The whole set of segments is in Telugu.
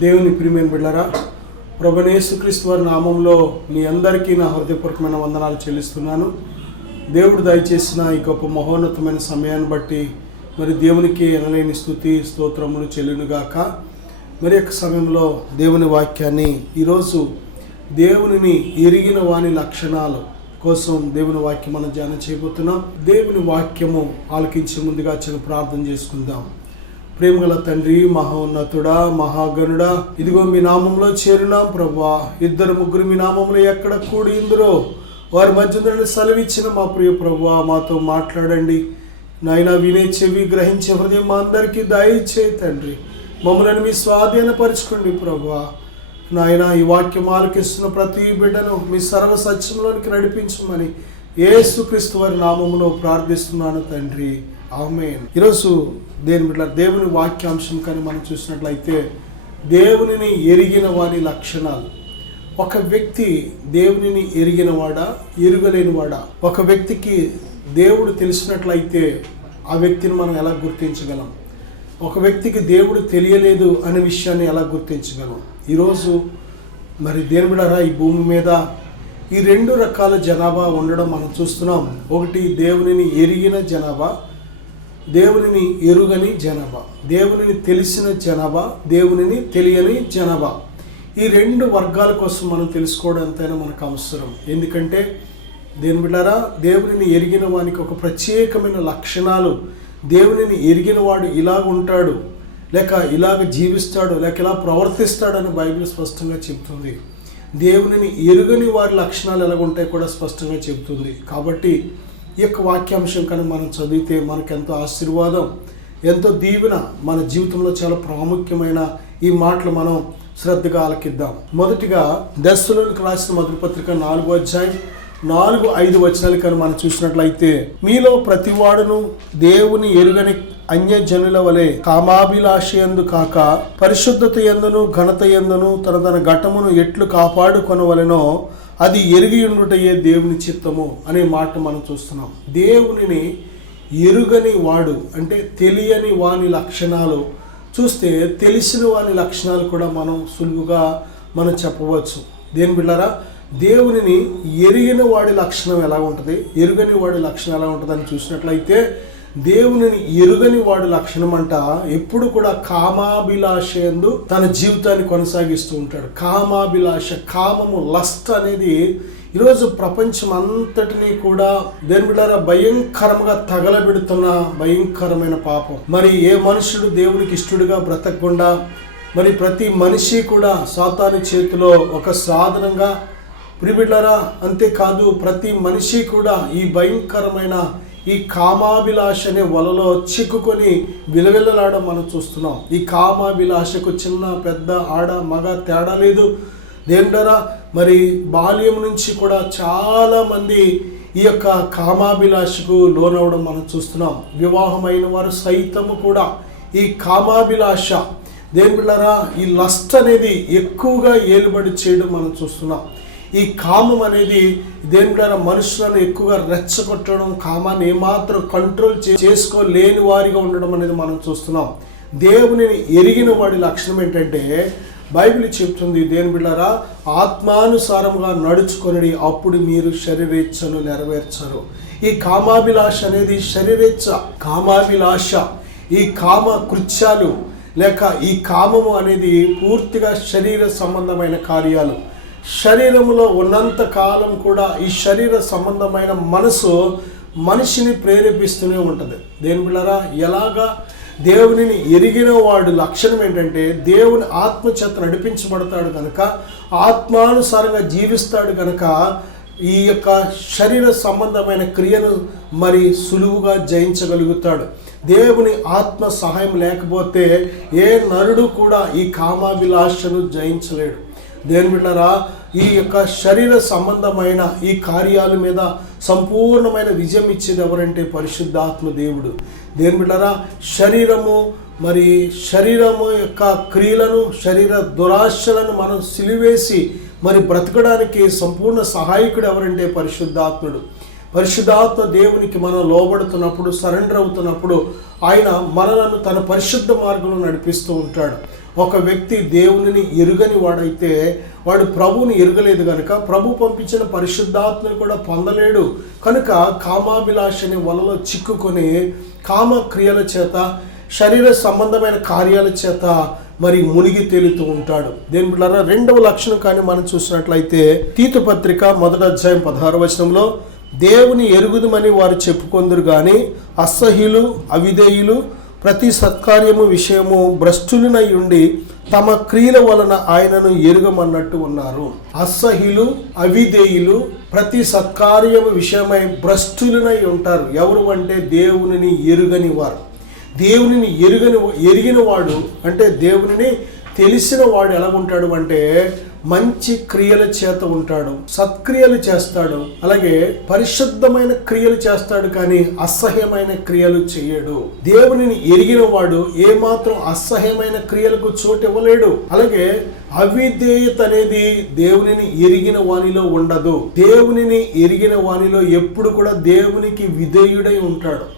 దేవుని ప్రియమైన బిడ్డలారా, ప్రభువైన యేసుక్రీస్తు వారి నామంలో మీ అందరికీ నా హృదయపూర్వకమైన వందనాలు చెల్లిస్తున్నాను. దేవుడు దయచేసిన ఈ గొప్ప మహోన్నతమైన సమయాన్ని బట్టి మరి దేవునికి ఎనలేని స్తుతి స్తోత్రములు చెల్లునుగాక. మరి యొక్క సమయంలో దేవుని వాక్యాన్ని ఈరోజు దేవునిని ఎరిగిన వాని లక్షణాలు కోసం దేవుని వాక్యం మనం ధ్యానం చేయబోతున్నాం. దేవుని వాక్యము ఆలకించే ముందుగా చిన్న ప్రార్థన చేసుకుందాం. ప్రేమగల తండ్రి, మహోన్నతుడా, మహాగణుడా, ఇదిగో మీ నామంలో చేరున్నాం ప్రభువా. ఇద్దరు ముగ్గురు మీ నామంలో ఎక్కడ కూడి ఇందులో వారి మధ్య సెలవిచ్చిన మా ప్రియ ప్రభువా, మాతో మాట్లాడండి నాయన. వినే చెవి, గ్రహించే హృదయం మా అందరికీ దయచేయి తండ్రి. మమ్మల్ని మీ స్వాధీనపరచుకోండి ప్రభువా. నాయన, ఈ వాక్యం ఆలకిస్తున్న ప్రతి బిడ్డను మీ సర్వ సత్యంలోనికి నడిపించమని యేసుక్రీస్తు వారి నామములో ప్రార్థిస్తున్నాను తండ్రి, ఆమేన్. ఈరోజు దేవుని వాక్యాంశం కానీ మనం చూసినట్లయితే దేవునిని ఎరిగిన వాని లక్షణాలు. ఒక వ్యక్తి దేవునిని ఎరిగినవాడా, ఎరుగలేనివాడా? ఒక వ్యక్తికి దేవుడు తెలిసినట్లయితే ఆ వ్యక్తిని మనం ఎలా గుర్తించగలం? ఒక వ్యక్తికి దేవుడు తెలియలేదు అనే విషయాన్ని ఎలా గుర్తించగలం? ఈరోజు మరి దేవుని బిడ్డలారా, ఈ భూమి మీద ఈ రెండు రకాల జనాభా ఉండడం మనం చూస్తున్నాం. ఒకటి దేవునిని ఎరిగిన జనాభా, దేవునిని ఎరుగని జనాభా. దేవునిని తెలిసిన జనాభా, దేవునిని తెలియని జనాభా. ఈ రెండు వర్గాల కోసం మనం తెలుసుకోవడం ఎంతైనా మనకు అవసరం. ఎందుకంటే దేవుని బిడ్డలారా, దేవునిని ఎరిగిన వానికి ఒక ప్రత్యేకమైన లక్షణాలు, దేవునిని ఎరిగిన వాడు ఇలాగ ఉంటాడు, లేక ఇలాగ జీవిస్తాడు, లేక ఇలా ప్రవర్తిస్తాడని బైబిల్ స్పష్టంగా చెప్తుంది. దేవునిని ఎరుగని వారి లక్షణాలు ఎలాగ ఉంటాయి కూడా స్పష్టంగా చెప్తుంది. కాబట్టి ఈ యొక్క వాక్యాంశం కానీ మనం చదివితే మనకు ఎంతో ఆశీర్వాదం, ఎంతో దీవెన, మన జీవితంలో చాలా ప్రాముఖ్యమైన ఈ మాటలు మనం శ్రద్ధగా ఆలకిద్దాం. మొదటిగా దెస్సలోనికి రాసిన మొదటి పత్రిక 4వ అధ్యాయం 4-5 వచనాలు కానీ మనం చూసినట్లయితే, మీలో ప్రతివాడును దేవుని ఎరుగని అన్యజనుల వలె కామాభిలాషయందు కాక పరిశుద్ధత యందును ఘనత యందును తన ఘటమును ఎట్లు కాపాడుకొనవలెనో అది ఎరిగి ఉండుటయే దేవుని చిత్తము అనే మాట మనం చూస్తున్నాం. దేవునిని ఎరుగని వాడు అంటే తెలియని వాని లక్షణాలు చూస్తే తెలిసిన వాని లక్షణాలు కూడా మనం సులువుగా మనం చెప్పవచ్చు. దేవుని బిడ్డలారా, దేవునిని ఎరిగిన వాడి లక్షణం ఎలా ఉంటుంది, ఎరుగని వాడి లక్షణం ఎలా ఉంటుంది అని చూసినట్లయితే, దేవునిని ఎరుగని వాడి లక్షణం అంట ఎప్పుడు కూడా కామాభిలాష యందు తన జీవితాన్ని కొనసాగిస్తూ ఉంటాడు. కామాభిలాష, కామము, లస్ట్ అనేది ఈరోజు ప్రపంచం అంతటినీ కూడా దేవుని బిడ్డలారా భయంకరంగా తగలబెడుతున్న భయంకరమైన పాపం. మరి ఏ మనుషుడు దేవునికి ఇష్టడుగా బ్రతకకుండా మరి ప్రతి మనిషి కూడా సాతాను చేతిలో ఒక సాధనంగా, ప్రియబిడ్డలారా, అంతేకాదు ప్రతి మనిషి కూడా ఈ భయంకరమైన ఈ కామాభిలాష అనే వలలో చిక్కుకొని విలవిల్లలాడడం మనం చూస్తున్నాం. ఈ కామాభిలాషకు చిన్న పెద్ద ఆడ మగ తేడా లేదు. దేవుడారా, మరి బాల్యం నుంచి కూడా చాలామంది ఈ యొక్క కామాభిలాషకు లోనవడం మనం చూస్తున్నాం. వివాహమైన వారు సైతము కూడా ఈ కామాభిలాష, దేవుడారా, ఈ లస్ట్ అనేది ఎక్కువగా ఏలుబడి చేయడం మనం చూస్తున్నాం. ఈ కామం అనేది దేవుడారా మనుషులను ఎక్కువగా రెచ్చగొట్టడం, కామాన్ని ఏమాత్రం కంట్రోల్ చేసుకోలేని వారిగా ఉండడం అనేది మనం చూస్తున్నాం. దేవునిని ఎరిగిన వాడి లక్షణం ఏంటంటే బైబిల్ చెప్తుంది, దేవుని బిడ్డలారా, ఆత్మానుసారంగా నడుచుకొని అప్పుడు మీరు శరీరేచ్ఛను నెరవేర్చరు. ఈ కామాభిలాష అనేది శరీరేచ్ఛ, కామాభిలాష, ఈ కామ కృత్యాలు లేక ఈ కామము అనేది పూర్తిగా శరీర సంబంధమైన కార్యాలు. శరీరంలో ఉన్నంత కాలం కూడా ఈ శరీర సంబంధమైన మనసు మనిషిని ప్రేరేపిస్తూనే ఉంటుంది. దేవుని బిడ్డలారా, ఎలాగా దేవునిని ఎరిగిన వాడు లక్షణం ఏంటంటే దేవుని ఆత్మచేత నడిపించబడతాడు కనుక, ఆత్మానుసారంగా జీవిస్తాడు కనుక ఈ యొక్క శరీర సంబంధమైన క్రియను మరి సులువుగా జయించగలుగుతాడు. దేవుని ఆత్మ సహాయం లేకపోతే ఏ నరుడు కూడా ఈ కామాభిలాషను జయించలేడు. దేవుని బిడ్డలారా, ఈ యొక్క శరీర సంబంధమైన ఈ కార్యాల మీద సంపూర్ణమైన విజయం ఇచ్చేది ఎవరంటే పరిశుద్ధాత్మ దేవుడు. దేవుని బిడ్డలారా, శరీరము యొక్క క్రియలను, శరీర దురాశలను మనం సిలివేసి మరి బ్రతకడానికి సంపూర్ణ సహాయకుడు ఎవరంటే పరిశుద్ధాత్ముడు. పరిశుద్ధాత్మ దేవునికి మనం లోబడుతున్నప్పుడు, సరెండర్ అవుతున్నప్పుడు ఆయన మనలను తన పరిశుద్ధ మార్గంలో నడిపిస్తూ ఉంటాడు. ఒక వ్యక్తి దేవునిని ఎరుగని వాడైతే వాడు ప్రభువుని ఎరగలేదు కనుక ప్రభు పంపించిన పరిశుద్ధాత్మని కూడా పొందలేడు. కనుక కామాభిలాషని వలలో చిక్కుకొని కామ క్రియల చేత, శరీర సంబంధమైన కార్యాల చేత మరి మునిగి తేలుతూ ఉంటాడు. దేని బిడ్డలారా, రెండవ లక్షణం కానీ మనం చూసినట్లయితే తీతు పత్రిక 1వ అధ్యాయం 16వ వచనంలో, దేవుని ఎరుగుదుమని వారు చెప్పుకొందురు గాని అసహ్యులు, అవిధేయులు, ప్రతి సత్కార్యము విషయము భ్రష్టులనై ఉండి తమ క్రియల వలన ఆయనను ఎరుగమన్నట్టు ఉన్నారు. అసహ్యులు, అవిధేయులు, ప్రతి సత్కార్యము విషయమై భ్రష్టులనై ఉంటారు. ఎవరు అంటే దేవునిని ఎరుగని వారు. దేవునిని ఎరిగిన వాడు అంటే దేవునిని తెలిసిన వాడు ఎలా ఉంటాడు అంటే మంచి క్రియల చేత ఉంటాడు, సత్క్రియలు చేస్తాడు, అలాగే పరిశుద్ధమైన క్రియలు చేస్తాడు, కానీ అసహ్యమైన క్రియలు చేయడు. దేవునిని ఎరిగిన వాడు ఏమాత్రం అసహ్యమైన క్రియలకు చోటు ఇవ్వలేడు. అలాగే అవిధేయత అనేది దేవునిని ఎరిగిన వానిలో ఉండదు. దేవునిని ఎరిగిన వానిలో ఎప్పుడు కూడా దేవునికి విధేయుడై ఉంటాడు.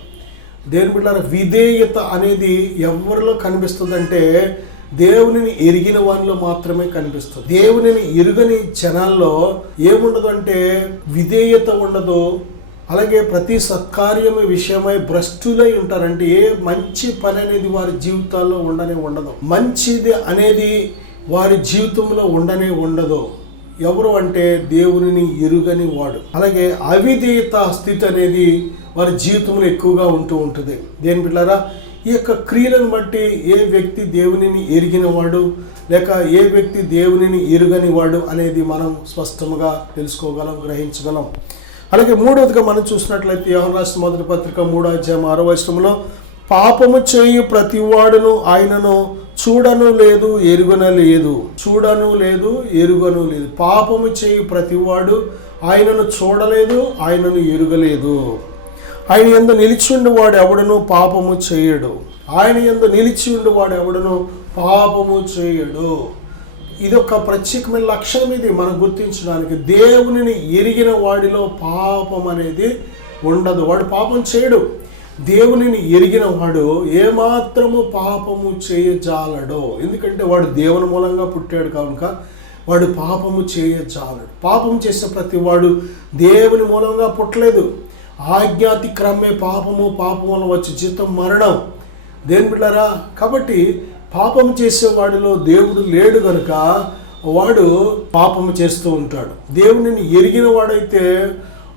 దేవుని బిడ్డలారా, విధేయత అనేది ఎవరిలో కనిపిస్తుందంటే దేవునిని ఎరిగిన వానిలో మాత్రమే కనిపిస్తుంది. దేవునిని ఎరుగని జనాల్లో ఏముండదు అంటే విధేయత ఉండదు. అలాగే ప్రతి సత్కార్యము విషయమై భ్రష్టులై ఉంటారంటే ఏ మంచి పని అనేది వారి జీవితాల్లో ఉండదు. మంచిది అనేది వారి జీవితంలో ఉండదు. ఎవరు అంటే దేవునిని ఎరుగని వాడు. అలాగే అవిధేయత స్థితి అనేది వారి జీవితంలో ఎక్కువగా ఉంటుంది. దేని బిడ్డలారా, ఈ యొక్క క్రియలను బట్టి ఏ వ్యక్తి దేవునిని ఎరిగిన వాడు లేక ఏ వ్యక్తి దేవునిని ఎరుగని వాడు అనేది మనం స్పష్టంగా తెలుసుకోగలం, గ్రహించగలం. అలాగే మూడవదిగా మనం చూసినట్లయితే యోహాను రాసిన మొదటి పత్రిక 3వ అధ్యాయం 6వ వచనంలో, పాపము చేయు ప్రతి వాడును ఆయనను చూడను లేదు, ఎరుగను లేదు. పాపము చేయు ప్రతివాడు ఆయనను చూడలేదు, ఆయనను ఎరుగలేదు. ఆయన యందు నిలిచి ఉండి వాడు ఎవడను పాపము చేయడు. ఇది ఒక ప్రత్యేకమైన లక్షణం. ఇది మనం గుర్తించడానికి దేవునిని ఎరిగిన వాడిలో పాపం అనేది ఉండదు. వాడు పాపం చేయడు. దేవునిని ఎరిగిన వాడు ఏమాత్రము పాపము చేయజాలడు. ఎందుకంటే వాడు దేవుని మూలంగా పుట్టాడు కనుక వాడు పాపము చేయజాలడు. పాపం చేసే ప్రతి వాడు దేవుని మూలంగా పుట్టలేదు. ఆజ్ఞాతిక్రమే పాపం వల్ల వచ్చే జీతం మరణం. దేని బిడ్డలారా, కాబట్టి పాపం చేసేవాడిలో దేవుడు లేడు కనుక వాడు పాపము చేస్తూ ఉంటాడు. దేవునిని ఎరిగిన వాడైతే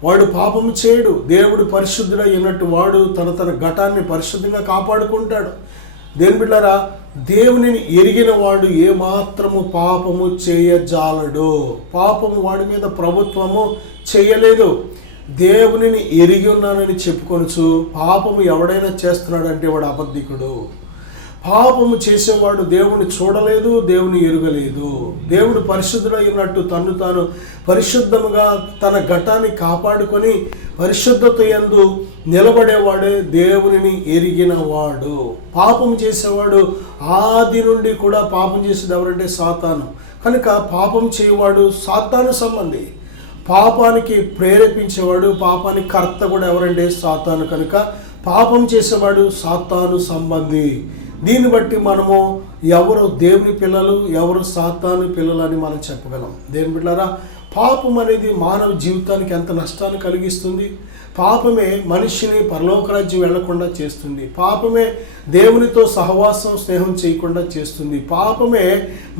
వాడు పాపము చేయడు. దేవుడు పరిశుద్ధుడై ఉన్నట్టు వాడు తన ఘటాన్ని పరిశుద్ధంగా కాపాడుకుంటాడు. దేని బిడ్డలారా, దేవునిని ఎరిగిన వాడు ఏమాత్రము పాపము చేయజాలడు. పాపము వాడి మీద ప్రభుత్వము చేయలేదు. దేవునిని ఎరిగి ఉన్నానని చెప్పుకొనుచు పాపము ఎవడైనా చేస్తున్నాడంటే వాడు అబద్ధికుడు. పాపము చేసేవాడు దేవుని చూడలేదు, దేవుని ఎరుగలేదు. దేవుడు పరిశుద్ధుడై ఉన్నట్టు తను తాను పరిశుద్ధముగా తన ఘటాన్ని కాపాడుకొని పరిశుద్ధత యందు నిలబడేవాడే దేవునిని ఎరిగిన వాడు. పాపం చేసేవాడు ఆది నుండి కూడా పాపం చేసేది ఎవరంటే సాతాను. కనుక పాపం చేయవాడు సాతాను సంబంధి. పాపానికి ప్రేరేపించేవాడు, పాపానికి కర్త కూడా ఎవరంటే సాతాను. కనుక పాపం చేసేవాడు సాతాను సంబంధి. దీన్ని బట్టి మనము ఎవరు దేవుని పిల్లలు, ఎవరు సాతాను పిల్లలు అని మనం చెప్పగలం. దేని బిడ్డలారా, పాపం అనేది మానవ జీవితానికి ఎంత నష్టాన్ని కలిగిస్తుంది. పాపమే మనిషిని పరలోక రాజ్యం వెళ్లకుండా చేస్తుంది. పాపమే దేవునితో సహవాసం, స్నేహం చేయకుండా చేస్తుంది. పాపమే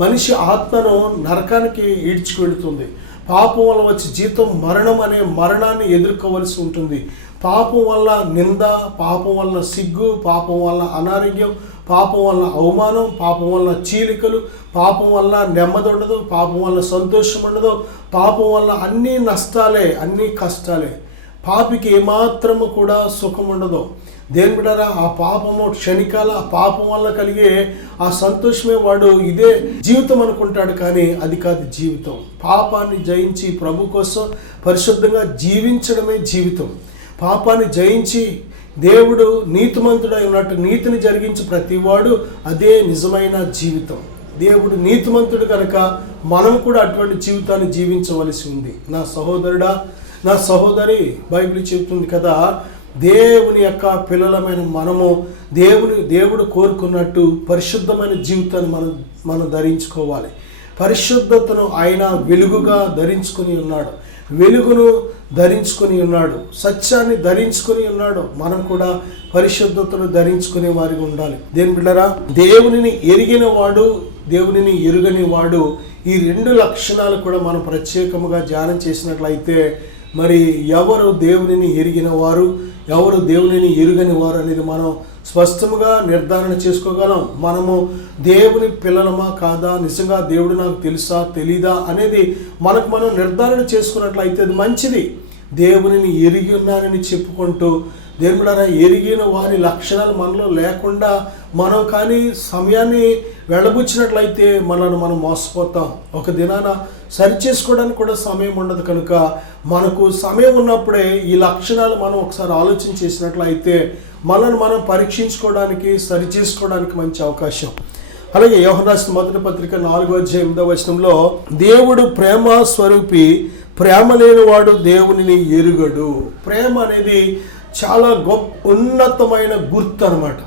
మనిషి ఆత్మను నరకానికి ఈడ్చుకెళ్తుంది. పాపం వల్ల వచ్చే జీతం మరణం అనే మరణాన్ని ఎదుర్కోవలసి ఉంటుంది. పాపం వల్ల నింద, పాపం వల్ల సిగ్గు, పాపం వల్ల అనారోగ్యం, పాపం వల్ల అవమానం, పాపం వల్ల చీలికలు, పాపం వల్ల నెమ్మది ఉండదు, పాపం వల్ల సంతోషం ఉండదు, పాపం వల్ల అన్నీ నష్టాలే, అన్నీ కష్టాలే. పాపికి ఏమాత్రము కూడా సుఖం ఉండదు. దేని బిడ్డలారా, ఆ పాపము క్షణికాల, ఆ పాపం వల్ల కలిగే ఆ సంతోషమే వాడు ఇదే జీవితం అనుకుంటాడు, కానీ అది కాదు జీవితం. పాపాన్ని జయించి ప్రభు కోసం పరిశుద్ధంగా జీవించడమే జీవితం. పాపాన్ని జయించి దేవుడు నీతిమంతుడై ఉన్నట్టు నీతిని జరిగించి ప్రతివాడు అదే నిజమైన జీవితం. దేవుడు నీతిమంతుడు కనుక మనం కూడా అటువంటి జీవితాన్ని జీవించవలసి ఉంది. నా సహోదరుడా, నా సహోదరి, బైబిల్ చెబుతుంది కదా, దేవుని యొక్క పిల్లలమైన మనము దేవుడు కోరుకున్నట్టు పరిశుద్ధమైన జీవితాన్ని మనం ధరించుకోవాలి. పరిశుద్ధతను ఆయన వెలుగుగా ధరించుకొని ఉన్నాడు, వెలుగును ధరించుకొని ఉన్నాడు, సత్యాన్ని ధరించుకొని ఉన్నాడు. మనం కూడా పరిశుద్ధతను ధరించుకునే వారిగా ఉండాలి. దేని బిడ్డరా, దేవునిని ఎరిగిన వాడు, దేవునిని ఎరుగని వాడు, ఈ రెండు లక్షణాలు కూడా మనం ప్రత్యేకముగా ధ్యానం చేసినట్లయితే మరి ఎవరు దేవునిని ఎరిగిన వారు, ఎవరు దేవునిని ఎరుగని వారు అనేది మనం స్పష్టంగా నిర్ధారణ చేసుకోగలం. మనము దేవుని పిల్లలమా కాదా, నిజంగా దేవుడు నాకు తెలుసా తెలీదా అనేది మనం నిర్ధారణ చేసుకున్నట్లయితే అది మంచిది. దేవునిని ఎరిగి ఉన్నానని చెప్పుకుంటూ దేవుడారా ఎరిగిన వారి లక్షణాలు మనలో లేకుండా మనం కానీ సమయాన్ని వెళ్ళబుచ్చినట్లయితే మనం మోసపోతాం. ఒక దినాన సరి చేసుకోవడానికి కూడా సమయం ఉండదు. కనుక మనకు సమయం ఉన్నప్పుడే ఈ లక్షణాలు మనం ఒకసారి ఆలోచన చేసినట్లయితే మనం పరీక్షించుకోవడానికి, సరి చేసుకోవడానికి మంచి అవకాశం. అలాగే యోహాను రాసిన మొదటి పత్రిక 4:8 దేవుడు ప్రేమ స్వరూపి, ప్రేమ లేనివాడు దేవునిని ఎరుగడు. ప్రేమ అనేది చాలా ఉన్నతమైన గుర్తు అన్నమాట.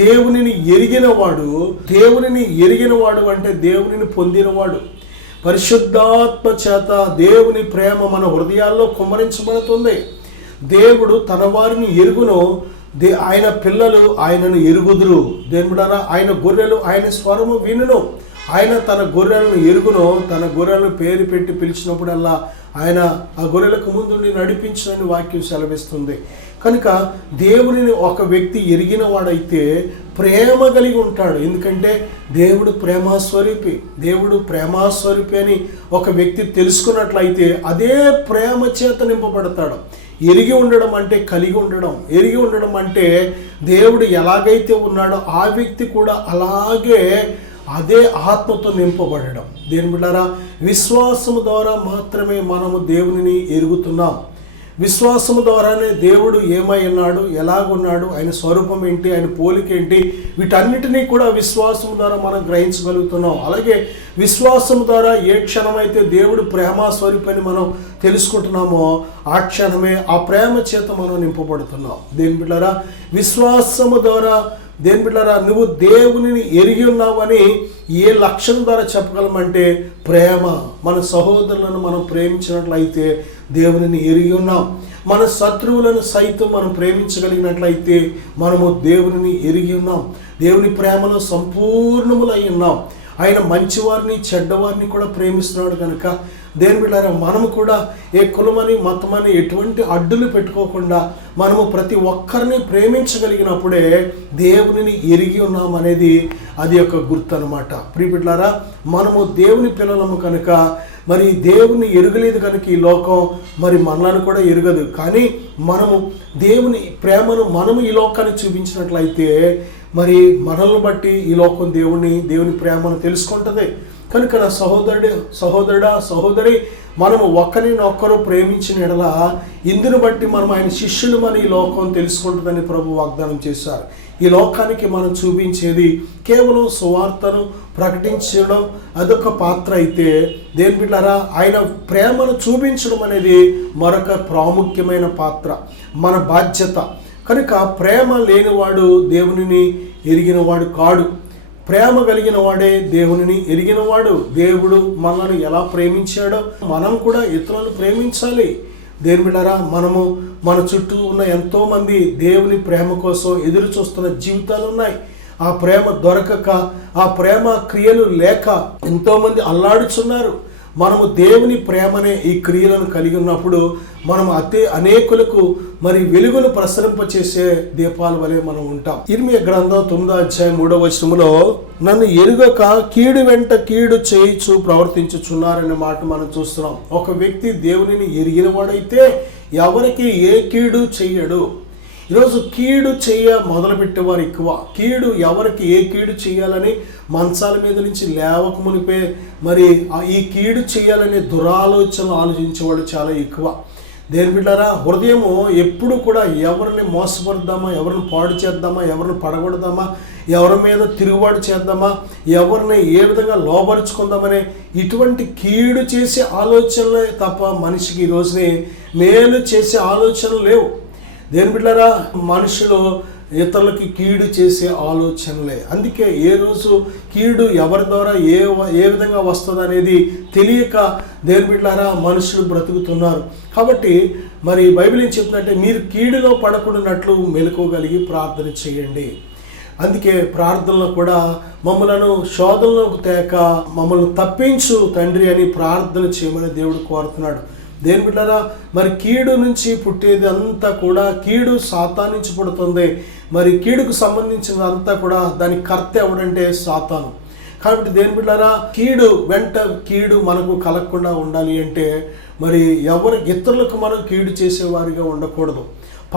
దేవునిని ఎరిగినవాడు అంటే దేవునిని పొందినవాడు. పరిశుద్ధాత్మ చేత దేవుని ప్రేమ మన హృదయాల్లో కుమ్మరించబడుతుంది. దేవుడు తన వారిని ఎరుగును, ఆయన పిల్లలు ఆయనను ఎరుగుదురు. దేవుడారా ఆయన గొర్రెలు ఆయన స్వరము వినును. ఆయన తన గొర్రెలను ఎరుగును, తన గొర్రెలను పేరు పెట్టి పిలిచినప్పుడల్లా ఆయన ఆ గొర్రెలకు ముందు నడిపించని వాక్యం సెలవిస్తుంది. కనుక దేవునిని ఒక వ్యక్తి ఎరిగిన వాడైతే ప్రేమ కలిగి ఉంటాడు. ఎందుకంటే దేవుడు ప్రేమాస్వరూపి అని ఒక వ్యక్తి తెలుసుకున్నట్లయితే అదే ప్రేమ చేత నింపబడతాడు. ఎరిగి ఉండడం అంటే కలిగి ఉండడం, ఎరిగి ఉండడం అంటే దేవుడు ఎలాగైతే ఉన్నాడో ఆ వ్యక్తి కూడా అలాగే అదే ఆత్మతో నింపబడడం. దేని బిడ్డారా, విశ్వాసము ద్వారా మాత్రమే మనము దేవునిని ఎరుగుతున్నాం. విశ్వాసము ద్వారానే దేవుడు ఏమై ఉన్నాడు, ఎలాగున్నాడు, ఆయన స్వరూపం ఏంటి, ఆయన పోలిక ఏంటి, వీటన్నిటినీ కూడా విశ్వాసం ద్వారా మనం గ్రహించగలుగుతున్నాం. అలాగే విశ్వాసం ద్వారా ఏ క్షణమైతే దేవుడు ప్రేమాస్వరూపని మనం తెలుసుకుంటున్నామో ఆ క్షణమే ఆ ప్రేమ చేత మనం నింపబడుతున్నాం. దేని బిడ్డారా, విశ్వాసము ద్వారా నువ్వు దేవునిని ఎరిగి ఉన్నావని ఏ లక్షణం ద్వారా చెప్పగలమంటే ప్రేమ. మన సహోదరులను మనం ప్రేమించినట్లయితే దేవునిని ఎరిగి ఉన్నాం. మన శత్రువులను సైతం మనం ప్రేమించగలిగినట్లయితే మనము దేవునిని ఎరిగి ఉన్నాం. దేవుని ప్రేమలో సంపూర్ణములై ఉన్నాం. ఆయన మంచివారిని చెడ్డవారిని కూడా ప్రేమిస్తున్నాడు. కనుక దేని బిడ్డారా, మనము కూడా ఏ కులమని మతమని ఎటువంటి అడ్డులు పెట్టుకోకుండా మనము ప్రతి ఒక్కరిని ప్రేమించగలిగినప్పుడే దేవునిని ఎరిగి ఉన్నాం అనేది అది ఒక గుర్తు అనమాట. ప్రియ బిడ్డలారా, మనము దేవుని పిల్లలము కనుక మరి దేవుని ఎరగలేదు కనుక ఈ లోకం మరి మనలను కూడా ఎరగదు. కానీ మనము దేవుని ప్రేమను మనము ఈ లోకానికి చూపించినట్లయితే మరి మనల్ని బట్టి ఈ లోకం దేవుని ప్రేమను తెలుసుకుంటుంది. కనుక నా సహోదరి మనము ఒకరినొక్కరు ప్రేమించిన ఎడల ఇందును బట్టి మనం ఆయన శిష్యులమని ఈ లోకం తెలుసుకుంటుందని ప్రభు వాగ్దానం చేశారు. ఈ లోకానికి మనం చూపించేది కేవలం సువార్తను ప్రకటించడం అదొక పాత్ర అయితే, దేని బిడ్డారా ఆయన ప్రేమను చూపించడం అనేది మరొక ప్రాముఖ్యమైన పాత్ర, మన బాధ్యత. కనుక ప్రేమ లేనివాడు దేవునిని ఎరిగినవాడు కాడు. ప్రేమ కలిగిన వాడే దేవునిని ఎరిగినవాడు. దేవుడు మనల్ని ఎలా ప్రేమించాడో మనం కూడా ఇతరులను ప్రేమించాలి. దేని బిడ్డారా, మనము మన చుట్టూ ఉన్న ఎంతోమంది దేవుని ప్రేమ కోసం ఎదురు చూస్తున్న జీవితాలు ఉన్నాయి. ఆ ప్రేమ దొరకక, ఆ ప్రేమ క్రియలు లేక ఎంతోమంది అల్లాడుచున్నారు. మనము దేవుని ప్రేమనే ఈ క్రియలను కలిగి ఉన్నప్పుడు మనం అనేకులకు మరి వెలుగును ప్రసరింపచేసే దీపాల వలె మనం ఉంటాం. ఇర్మియా గ్రంథం 9:3 నన్ను ఎరుగక కీడు వెంట కీడు చేయిచు ప్రవర్తించుచున్నారనే మాట మనం చూస్తున్నాం. ఒక వ్యక్తి దేవునిని ఎరిగిన వాడైతే ఎవరికి ఏ కీడు చెయ్యడు. ఈరోజు కీడు మొదలుపెట్టేవారు ఎక్కువ. ఎవరికి ఏ కీడు చేయాలని మంచాల మీద నుంచి లేవక మునిపే మరి ఈ కీడు చేయాలనే దురాలోచనలు ఆలోచించేవాడు చాలా ఎక్కువ. దేని బిడ్డారా, హృదయము ఎప్పుడు కూడా ఎవరిని మోసపడదామా, ఎవరిని పాడు చేద్దామా, ఎవరిని పడగొడదామా, ఎవరి మీద తిరుగుబాటు చేద్దామా, ఎవరిని ఏ విధంగా లోబరుచుకుందామనే ఇటువంటి కీడు చేసే ఆలోచనలే తప్ప మనిషికి ఈ రోజుని మేలు చేసే ఆలోచనలు లేవు. దేని బిడ్డారా, మనుషులు ఇతరులకి కీడు చేసే ఆలోచనలే. అందుకే ఏ రోజు కీడు ఎవరి ద్వారా ఏ విధంగా వస్తుంది అనేది తెలియక దేవుని బిడ్డలారా మనుషులు బ్రతుకుతున్నారు. కాబట్టి మరి బైబిల్ ఏం చెప్తుందంటే, మీరు కీడులో పడకుండానట్లు మెలకువగలిగి ప్రార్థన చేయండి. అందుకే ప్రార్థనలో కూడా మమ్మలను శోధనలోకి తేక మమ్మల్ని తప్పించు తండ్రి అని ప్రార్థన చేయమని దేవుడు కోరుతున్నాడు. దేని బిడ్డరా, మరి కీడు నుంచి పుట్టేది అంతా కూడా, కీడు సాతాను నుంచి పుడుతుంది. మరి కీడుకు సంబంధించినదంతా కూడా దాని కర్త ఎవడంటే సాతాను. కాబట్టి దేని బిడ్డరా, కీడు మనకు కలగకుండా ఉండాలి అంటే మరి ఇతరులకు మనం కీడు చేసేవారిగా ఉండకూడదు.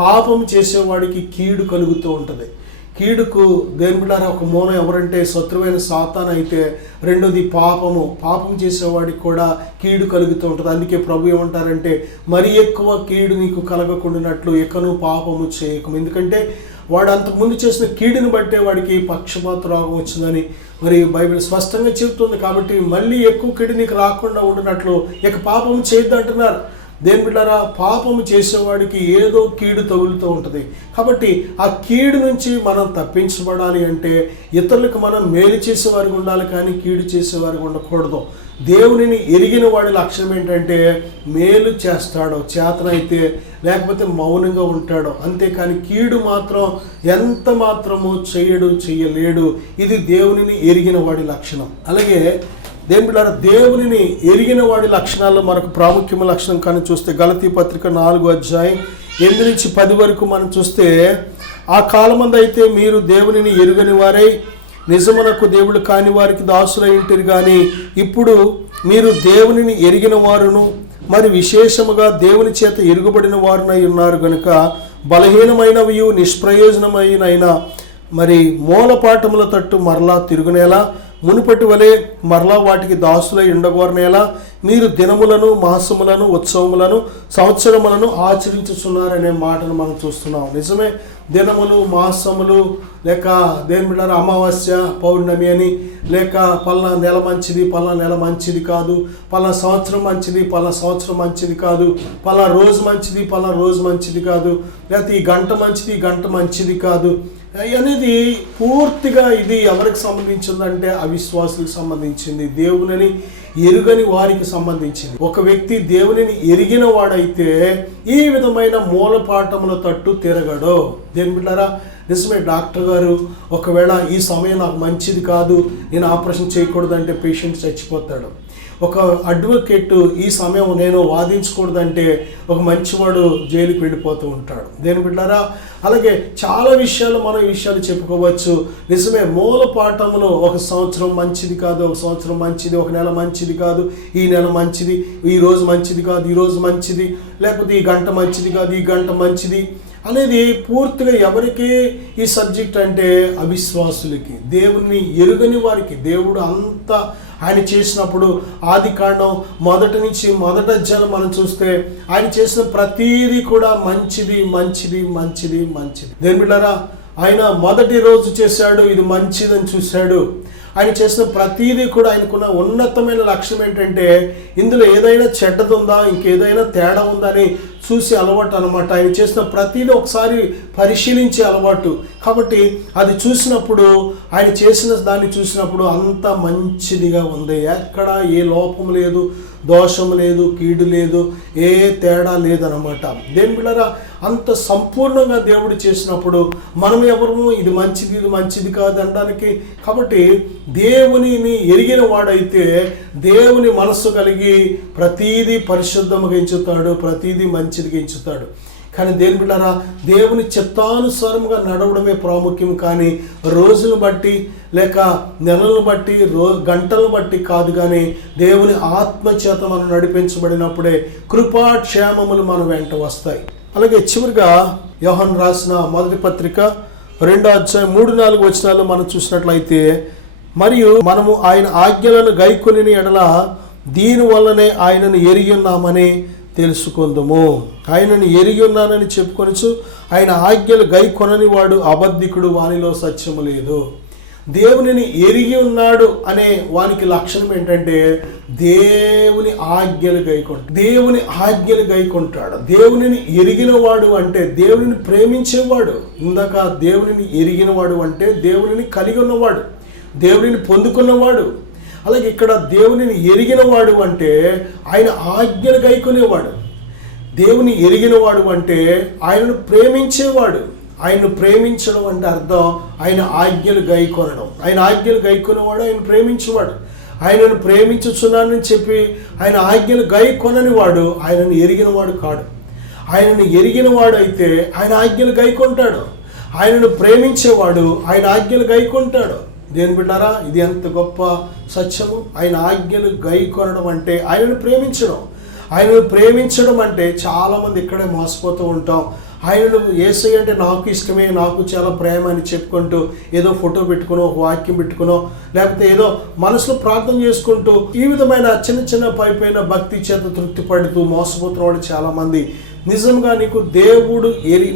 పాపం చేసేవాడికి కీడు కలుగుతూ ఉంటుంది. కీడుకు దేని బిడ్డలారా ఒక మూలం ఎవరంటే శత్రువైన సాతాను అయితే, రెండోది పాపం చేసేవాడికి కూడా కీడు కలుగుతూ ఉంటుంది. అందుకే ప్రభు ఏమంటారంటే, మరి ఎక్కువ కీడు నీకు కలగకుండానట్లు ఇకను పాపము చేయకము. ఎందుకంటే వాడు అంతకుముందు చేసిన కీడుని బట్టే వాడికి పక్షపాత రోగం వచ్చిందని మరి బైబిల్ స్పష్టంగా చెబుతుంది. కాబట్టి మళ్ళీ ఎక్కువ కీడు నీకు రాకుండా ఉండినట్లు ఇక పాపం చేయొద్దు అంటున్నారు. దేని బిడ్డలారా, పాపము చేసేవాడికి ఏదో కీడు తగులుతూ ఉంటుంది. కాబట్టి ఆ కీడు నుంచి మనం తప్పించబడాలి అంటే ఇతరులకు మనం మేలు చేసేవారికి ఉండాలి, కానీ కీడు చేసేవారికి ఉండకూడదు. దేవునిని ఎరిగిన వాడి లక్షణం ఏంటంటే మేలు చేస్తాడో చేతనైతే, లేకపోతే మౌనంగా ఉంటాడో, అంతేకాని కీడు మాత్రం ఎంత మాత్రము చేయలేడు. ఇది దేవునిని ఎరిగిన వాడి లక్షణం. అలాగే దేని బిడ్డలారా, దేవునిని ఎరిగిన వాడి లక్షణాల్లో మనకు ప్రాముఖ్యమైన లక్షణం కానీ చూస్తే గలతీ పత్రిక 4:8-10 వరకు మనం చూస్తే, ఆ కాలమందు అయితే మీరు దేవునిని ఎరుగని వారై నిజమునకు దేవుడు కాని వారికి దాసులై ఉంటారు, కానీ ఇప్పుడు మీరు దేవునిని ఎరిగిన వారును మరి విశేషముగా దేవుని చేత ఎరుగుబడిన వారునై ఉన్నారు గనుక బలహీనమైనవి నిష్ప్రయోజనమైన మరి మూలపాఠముల తట్టు మరలా తిరుగునేలా మునుపటి వలె మరలా వాటికి దాసులై ఉండగోరనేలా మీరు దినములను మాసములను ఉత్సవములను సంవత్సరములను ఆచరించుచున్నారనే మాటను మనం చూస్తున్నాం. నిజమే, దినములు మాసములు లేక దేని బిడ్డలారా అమావాస్య పౌర్ణమి అని, లేక పలానా నెల మంచిది పలానా నెల మంచిది కాదు, పలానా సంవత్సరం మంచిది పలానా సంవత్సరం మంచిది కాదు, పలానా రోజు మంచిది పలానా రోజు మంచిది కాదు, లేకపోతే ఈ గంట మంచిది ఈ గంట మంచిది కాదు అనేది పూర్తిగా ఇది ఎవరికి సంబంధించిందంటే అవిశ్వాసులకు సంబంధించింది, దేవునిని ఎరుగని వారికి సంబంధించింది. ఒక వ్యక్తి దేవునిని ఎరిగిన వాడైతే ఈ విధమైన మూలపాఠముల తట్టు తిరగడు. దేని బిడ్డలారా, నిజమే, డాక్టర్ గారు ఒకవేళ ఈ సమయం నాకు మంచిది కాదు, నేను ఆపరేషన్ చేయకూడదంటే పేషెంట్ చచ్చిపోతాడు. ఒక అడ్వకేట్ ఈ సమయం నేను వాదించకూడదంటే ఒక మంచివాడు జైలుకి వెళ్ళిపోతూ ఉంటాడు. దేని బిడ్డలారా, అలాగే చాలా విషయాలు మనం ఈ విషయాలు చెప్పుకోవచ్చు. నిజమే, మూల పాఠంలో ఒక సంవత్సరం మంచిది కాదు, ఒక సంవత్సరం మంచిది, ఒక నెల మంచిది కాదు, ఈ నెల మంచిది, ఈ రోజు మంచిది కాదు, ఈ రోజు మంచిది, లేకపోతే ఈ గంట మంచిది కాదు, ఈ గంట మంచిది అనేది పూర్తిగా ఎవరికి ఈ సబ్జెక్ట్ అంటే అవిశ్వాసులకి, దేవుని ఎరుగని వారికి. దేవుడు అంతా ఆయన చేసినప్పుడు ఆది కాండం మొదటి అధ్యాయం మనం చూస్తే ఆయన చేసిన ప్రతీది కూడా మంచిది మంచిది మంచిది మంచిది. దేని బిడ్డలారా, ఆయన మొదటి రోజు చేశాడు, ఇది మంచిదని చూశాడు. ఆయన చేసిన ప్రతీది కూడా ఆయనకున్న ఉన్నతమైన లక్ష్యం ఏంటంటే ఇందులో ఏదైనా చెడ్డది ఉందా, ఇంకేదైనా తేడా ఉందా అని చూసి అలవాటు అనమాట. ఆయన చేసిన ప్రతీది ఒకసారి పరిశీలించే అలవాటు. కాబట్టి అది చూసినప్పుడు, ఆయన చేసిన దాన్ని చూసినప్పుడు అంత మంచిదిగా ఉంది, ఎక్కడ ఏ లోపం లేదు, దోషం లేదు, కీడు లేదు, ఏ తేడా లేదనమాట. దేని బిడ్డలారా, అంత సంపూర్ణంగా దేవుడు చేసినప్పుడు మనం ఎవరు ఇది మంచిది ఇది మంచిది కాదు అనడానికి. కాబట్టి దేవునిని ఎరిగిన వాడైతే దేవుని మనస్సు కలిగి ప్రతీది పరిశుద్ధంగా ఎంచుతాడు, ప్రతీది మంచిదిగా ఎంచుతాడు. కానీ దేని బిడ్డలారా, దేవుని చిత్తానుసారంగా నడవడమే ప్రాముఖ్యం, కానీ రోజును బట్టి లేక నెలలను బట్టి గంటలను బట్టి కాదు. కానీ దేవుని ఆత్మచేత మనం నడిపించబడినప్పుడే కృపాక్షేమములు మన వెంట వస్తాయి. అలాగే చివరిగా యోహాను రాసిన మొదటి పత్రిక 2:3-4 మనం చూసినట్లయితే, మరియు మనము ఆయన ఆజ్ఞలను గైకొని ఎడల దీని వల్లనే ఆయనను ఎరిగి ఉన్నామని తెలుసుకుందాము. ఆయనను ఎరిగి ఉన్నానని చెప్పుకొనచ్చు ఆయన ఆజ్ఞలు గైకొనని వాడు అబద్ధికుడు, వానిలో సత్యము లేదు. దేవునిని ఎరిగి ఉన్నాడు అనే వానికి లక్షణం ఏంటంటే దేవుని ఆజ్ఞలు గైకొంటాడు. దేవుని ఆజ్ఞలు గైకొంటాడు. దేవునిని ఎరిగిన వాడు అంటే దేవునిని ప్రేమించేవాడు. ఇందాక దేవునిని ఎరిగిన వాడు అంటే దేవునిని కలిగి ఉన్నవాడు, దేవునిని పొందుకున్నవాడు. అలాగే ఇక్కడ దేవునిని ఎరిగిన వాడు అంటే ఆయన ఆజ్ఞలు గైకొనేవాడు. దేవుని ఎరిగిన వాడు అంటే ఆయనను ప్రేమించేవాడు. ఆయన్ను ప్రేమించడం అంటే అర్థం ఆయన ఆజ్ఞలు గైకొనడం. ఆయన ఆజ్ఞలు గైకొనేవాడు, ఆయన ప్రేమించేవాడు. ఆయనను ప్రేమించుచున్నానని చెప్పి ఆయన ఆజ్ఞలు గైకొనని వాడు ఆయనను ఎరిగిన వాడు కాడు. ఆయనను ఎరిగిన వాడు అయితే ఆయన ఆజ్ఞలు గైకొంటాడు. ఆయనను ప్రేమించేవాడు ఆయన ఆజ్ఞలు గైకొంటాడు. దేని బిడ్డారా, ఇది ఎంత గొప్ప సత్యము! ఆయన ఆజ్ఞలు గైకొనడం అంటే ఆయనను ప్రేమించడం. ఆయనను ప్రేమించడం అంటే చాలామంది ఇక్కడే మోసపోతూ ఉంటాం. ఆయనను యేసయ్య అంటే నాకు ఇష్టమే, నాకు చాలా ప్రేమ అని చెప్పుకుంటూ ఏదో ఫోటో పెట్టుకునో, వాక్యం పెట్టుకునో, లేకపోతే ఏదో మనసులో ప్రార్థన చేసుకుంటూ ఈ విధమైన చిన్న చిన్న పైపైన భక్తి చేత తృప్తి పడుతూ మోసపోతున్న వాళ్ళు చాలామంది. నిజంగా నీకు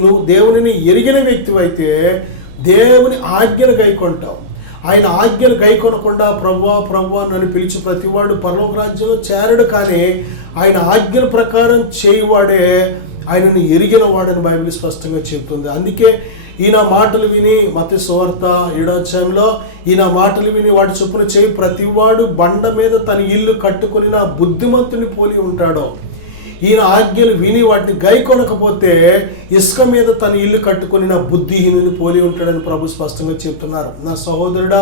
నువ్వు దేవునిని ఎరిగిన వ్యక్తి అయితే దేవుని ఆజ్ఞలు గైకొంటావు. ఆయన ఆజ్ఞలు గైకొనకుండా ప్రభువా నన్ను పిలిచి ప్రతివాడు పరలోక రాజ్యంలో చేరడు, కానీ ఆయన ఆజ్ఞల ప్రకారం చేయువాడే ఆయనను ఎరిగిన వాడని బైబిల్ స్పష్టంగా చెబుతుంది. అందుకే ఈయన మాటలు విని మత్తయి సువార్త 7వ అధ్యాయంలో ఈయన మాటలు విని వాడి చొప్పున చేయి ప్రతివాడు బండ మీద తన ఇల్లు కట్టుకొని నా బుద్ధిమంతుని పోలి ఉంటాడో. ఈయన ఆజ్ఞలు విని వాటిని గైకొనకపోతే ఇసుక మీద తన ఇల్లు కట్టుకొని నా బుద్ధిహీనుని పోలి ఉంటాడని ప్రభు స్పష్టంగా చెప్తున్నారు. నా సహోదరుడా,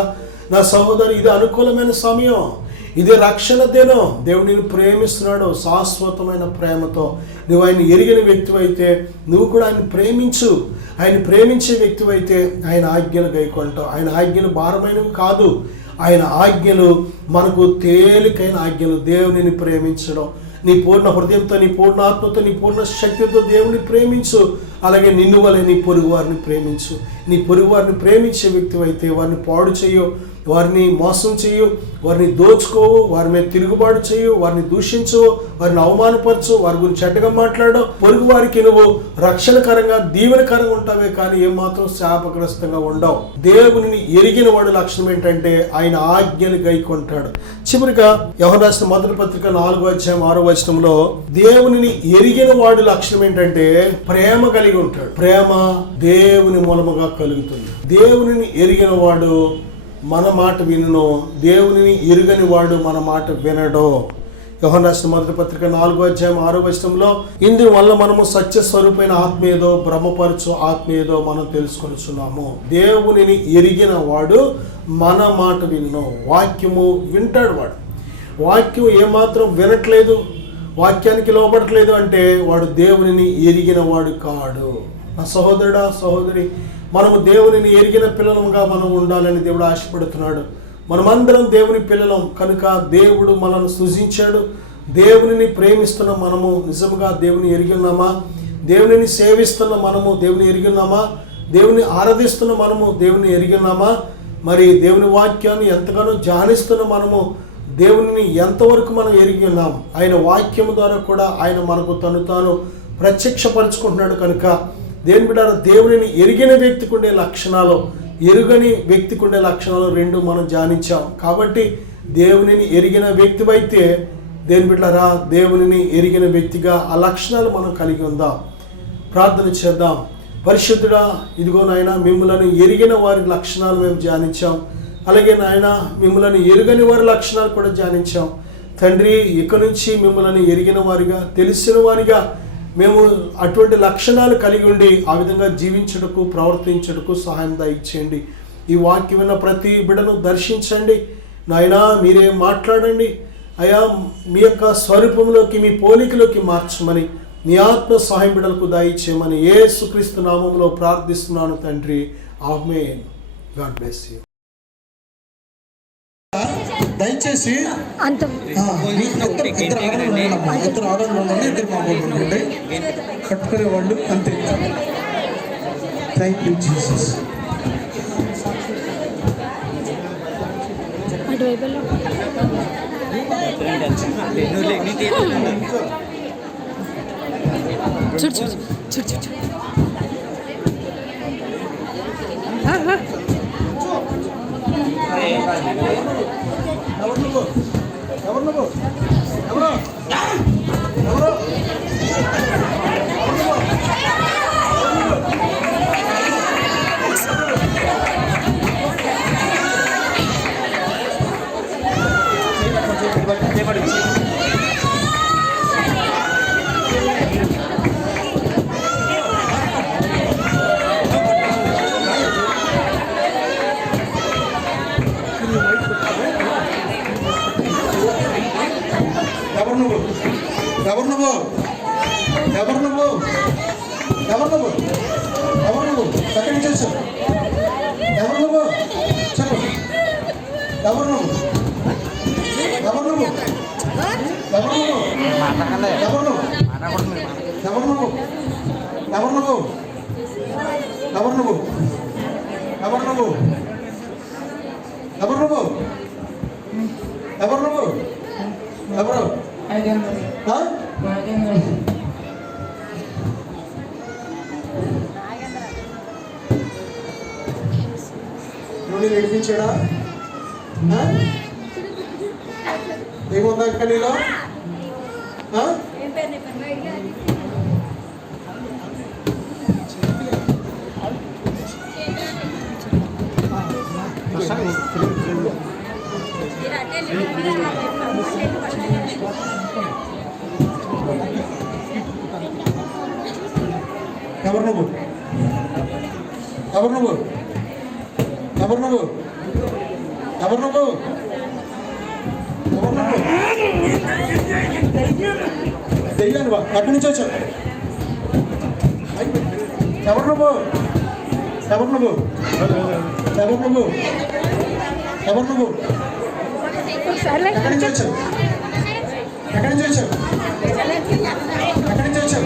నా సహోదరు, ఇది అనుకూలమైన సమయం, ఇది రక్షణ దినం. దేవుడు నిన్ను ప్రేమిస్తున్నాడు శాశ్వతమైన ప్రేమతో. నువ్వు ఆయన ఎరిగిన వ్యక్తి అయితే నువ్వు కూడా ఆయన ప్రేమించు. ఆయన ప్రేమించే వ్యక్తి అయితే ఆయన ఆజ్ఞలు గైకొంటావు. ఆయన ఆజ్ఞలు భారమైనవి కాదు. ఆయన ఆజ్ఞలు మనకు తేలికైన ఆజ్ఞలు. దేవునిని ప్రేమించడం, నీ పూర్ణ హృదయంతో, నీ పూర్ణ ఆత్మతో, నీ పూర్ణ శక్తితో దేవుని ప్రేమించు. అలాగే నిన్ను వలె నీ పొరుగు వారిని ప్రేమించు. నీ పొరుగు వారిని ప్రేమించే వ్యక్తి అయితే వారిని పాడు చేయు, వారిని మోసం చేయు, వారిని దోచుకోవు, వారి మీద తిరుగుబాటు చేయు, వారిని దూషించు, వారిని అవమానపరచు, వారి గురించి చెడ్డగా మాట్లాడు. పొరుగు వారికి నువ్వు రక్షణకరంగా దీవెనకరంగా ఉంటావే కానీ ఏమాత్రం శాపగ్రస్తంగా ఉండవు. దేవునిని ఎరిగిన వాడు లక్షణం ఏంటంటే ఆయన ఆజ్ఞలు గైకొంటాడు. చివరిగా యోహాను రాసిన మొదటి పత్రిక 4వ అధ్యాయం 6వ వచనంలో దేవునిని ఎరిగిన వాడు లక్షణం ఏంటంటే ప్రేమ కలిగి ఉంటాడు. ప్రేమ దేవుని మూలముగా కలుగుతుంది. దేవునిని ఎరిగిన వాడు మన మాట వినును, దేవునిని ఎరుగని వాడు మన మాట వినడు. యోహాను రాసిన మొదటి పత్రిక 4వ అధ్యాయం 6వ వచనంలో ఇందు వల్ల మనము సత్య స్వరూపమైన ఆత్మ ఏదో భ్రమపరచు ఆత్మ ఏదో మనం తెలుసుకొనిచున్నాము. దేవునిని ఎరిగిన వాడు మన మాట వినును. వాక్యము వింటాడు. వాక్యం ఏమాత్రం వినట్లేదు, వాక్యానికి లోబడట్లేదు అంటే వాడు దేవునిని ఎరిగిన వాడు కాడు. నా సహోదరుడా, సహోదరి, మనము దేవునిని ఎరిగిన పిల్లలుగా మనం ఉండాలని దేవుడు ఆశపడుతున్నాడు. మనమందరం దేవుని పిల్లలం కనుక దేవుడు మనల్ని సృజించాడు. దేవునిని ప్రేమిస్తున్న మనము నిజంగా దేవుని ఎరిగి ఉన్నామా? దేవునిని సేవిస్తున్న మనము దేవుని ఎరిగి ఉన్నామా? దేవుని ఆరాధిస్తున్న మనము దేవుని ఎరిగి ఉన్నామా? మరి దేవుని వాక్యాన్ని ఎంతగానో ధ్యానిస్తున్న మనము దేవునిని ఎంతవరకు మనం ఎరిగి ఉన్నాం? ఆయన వాక్యం ద్వారా కూడా ఆయన మనకు తాను ప్రత్యక్షపరుచుకుంటున్నాడు. కనుక దేవుని బిడ్డ, దేవునిని ఎరిగిన వ్యక్తికి ఉండే లక్షణాలు, ఎరుగని వ్యక్తికి ఉండే లక్షణాలు రెండు మనం ధ్యానించాం. కాబట్టి దేవునిని ఎరిగిన వ్యక్తి అయితే దేవుని బిడ్డలారా, దేవునిని ఎరిగిన వ్యక్తిగా ఆ లక్షణాలు మనం కలిగి ఉందాం. ప్రార్థన చేద్దాం. పరిశుద్ధుడా, ఇదిగో నాయన, మిమ్మల్ని ఎరిగిన వారి లక్షణాలు మేము ధ్యానించాం. అలాగే నాయన, మిమ్మల్ని ఎరుగని వారి లక్షణాలు కూడా ధ్యానించాం. తండ్రి, ఇక నుంచి మిమ్మల్ని ఎరిగిన వారిగా, తెలిసిన వారిగా మేము అటువంటి లక్షణాలు కలిగి ఉండి ఆ విధంగా జీవించుటకు, ప్రవర్తించుటకు సహాయం దయచేయండి. ఈ వాక్యం విన్న ప్రతి బిడ్డను దర్శించండి నాయనా. మీరే మాట్లాడండి అయా. మీ యొక్క స్వరూపంలోకి, మీ పోలికలోకి మార్చమని, మీ ఆత్మ సహాయం బిడ్డలకు దయచేయమని యేసుక్రీస్తు నామములో ప్రార్థిస్తున్నాను తండ్రి. ఆమేన్. God bless you. దయచేసి ఇద్దరు ఆడవాళ్ళు ఉండండి, ఇద్దరు మామూలు ఉండండి, కట్టుకునే వాళ్ళు అంతే. Thank you Jesus. చూడు నడిపించాడా? ఏముందా ఇంకా నీలో? ఎవరు నువ్వు? ఎవరు నువ్వు? ఎవరు నువ్వు? ఎవరు నువ్వు? ఎవరు నువ్వు? తెలియను బా, అక్కడి నుంచి వచ్చావు. ఎవరు నువ్వు? ఎవరు నువ్వు? ఎవరు నువ్వు? ఎవరు నువ్వు? ఎక్కడి నుంచి వచ్చావు? ఎక్కడి నుంచి వచ్చావు? ఎక్కడి నుంచి వచ్చావు?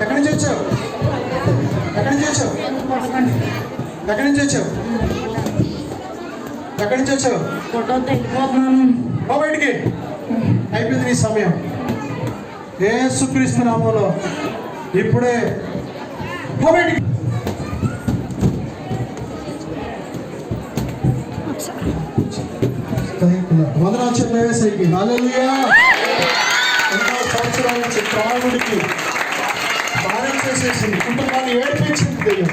ఎక్కడి నుంచి వచ్చావు? ఎక్కడి నుంచి వచ్చావు? ఎక్కడి నుంచి వచ్చావు? ఎక్కడి నుంచి వచ్చావు? బయటికి అయిపోయింది నీ సమయం. యేసుక్రీస్తు నామములో ఇప్పుడే బయటికి. వందనాలు చెప్పేసరికి హల్లెలూయా. ఎన్నో సంవత్సరాల నుంచి త్రాగుడికి భారం చేసేసింది, కుటుంబాన్ని ఏడిపించింది దెయ్యం.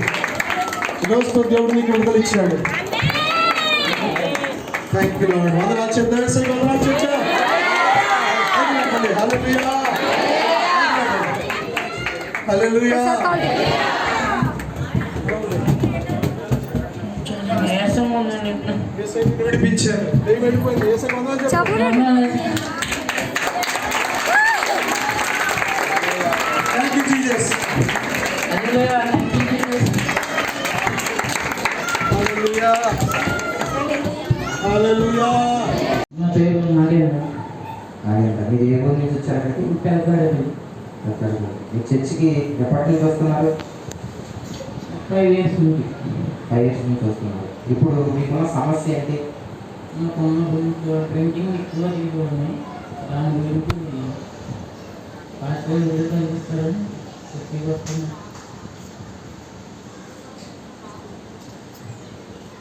ఈరోజుతో దేవుడు నీకు విడుదల ఇచ్చాడు. Thank you lord. వందనాలు చెప్పేసరికి వందనాలు చెప్పా. హల్లెలూయా హల్లెలూయా. విడిపించారు, దెయ్యం వెళ్ళిపోయింది. యేసుకి వందనాలు చెప్పు. Thank you Jesus. హల్లెలూయా హల్లెలూయా. నా పేరు నాగేంద్ర. మీరు ఏ ఊరు నుంచి వచ్చారంటే? మీ చర్చికి ఎప్పటి నుంచి వస్తున్నారు? 5 years నుంచి. 5 years నుంచి వస్తున్నారు. ఇప్పుడు మీకున్న సమస్య ఏంటి? ప్రింటింగ్ ఎక్కువ తీసుకోండి, దాని గురించి పాస్పోర్ట్ కనిపిస్తారని చెప్పి వస్తున్నాను.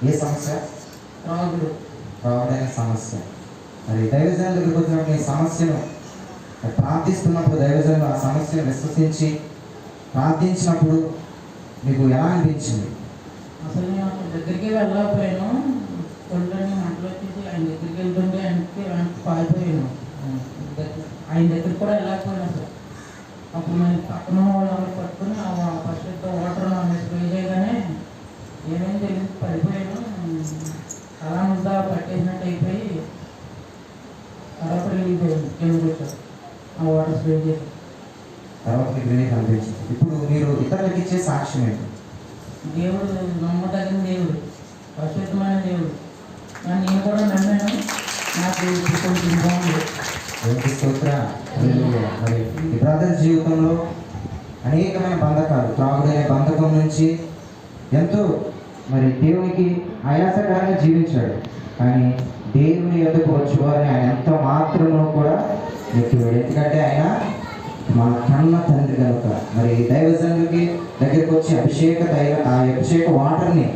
ఏ సమస్య? రావడైన సమస్య. మరి దైవజనుల దగ్గరికి వచ్చినప్పుడు ఈ సమస్యను ప్రార్థిస్తున్నప్పుడు దైవజనులు ఆ సమస్యను విశ్వసించి ప్రార్థించినప్పుడు మీకు ఎలా అనిపించింది? అసలు నేను అక్కడ దగ్గరికి వెళ్ళకపోయాను. కొడుకుని మంటలు వచ్చేసి ఆయన దగ్గరికి వెళ్తుంటే ఆయనకి పారిపోయాను. ఆయన దగ్గరికి కూడా వెళ్ళకపోయాను అసలు. అప్పుడు నేను పక్కన వాళ్ళని పట్టుకుని ఫస్ట్ వాటర్ స్ప్రే చేయగానే ఏమేమి తెలియదు, పడిపోయాను. అలా అంతా పట్టేసినట్టు అయిపోయి తర్వాత రిలీజ్ అయ్యింది. కిందకి వచ్చాను ఆ వాటర్ స్ప్రే చేసి. తర్వాత మీకు రిలీఫ్ అనిపించింది. ఇప్పుడు మీరు ఇతరులకు ఇచ్చే సాక్ష్యం ఏంటి? దేవుడు నమ్మదగిన దేవుడు, పరిశుద్ధమైన దేవుడు. నేను కూడా నమ్మాను. నాకు కొంచెం బాగుంది. మరి ఈ బ్రదర్ జీవితంలో అనేకమైన బంధకాలు, త్రాగుడనే బంధకం నుంచి ఎంతో మరి దేవునికి ఆయాసకరంగా జీవించాడు. కానీ దేవుని యొద్దకు వచ్చేవారిని ఆయన ఎంత మాత్రమో కూడా నెక్కివాడు. ఎందుకంటే ఆయన మన కన్న తండ్రి కనుక. మరి దైవజనుడికి దగ్గరికి వచ్చి ఆ అభిషేక వాటర్ని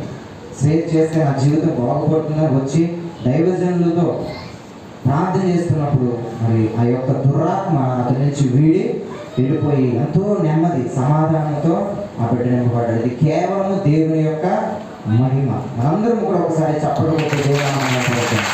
షేర్ చేస్తే నా జీవితం బాగుపడుతుందని వచ్చి దైవజనులతో ప్రార్థన చేస్తున్నప్పుడు మరి ఆ యొక్క దురాత్మ అతని నుంచి వీడి వెళ్ళిపోయి ఎంతో నెమ్మది సమాధానంతో ఆ బిడ్డ నింపబడ్డాడు. ఇది కేవలం దేవుని యొక్క మహిమ. మనందరం కూడా ఒకసారి చప్పట్లు కొట్టి దేవుని నామమున స్తుతిద్దాం.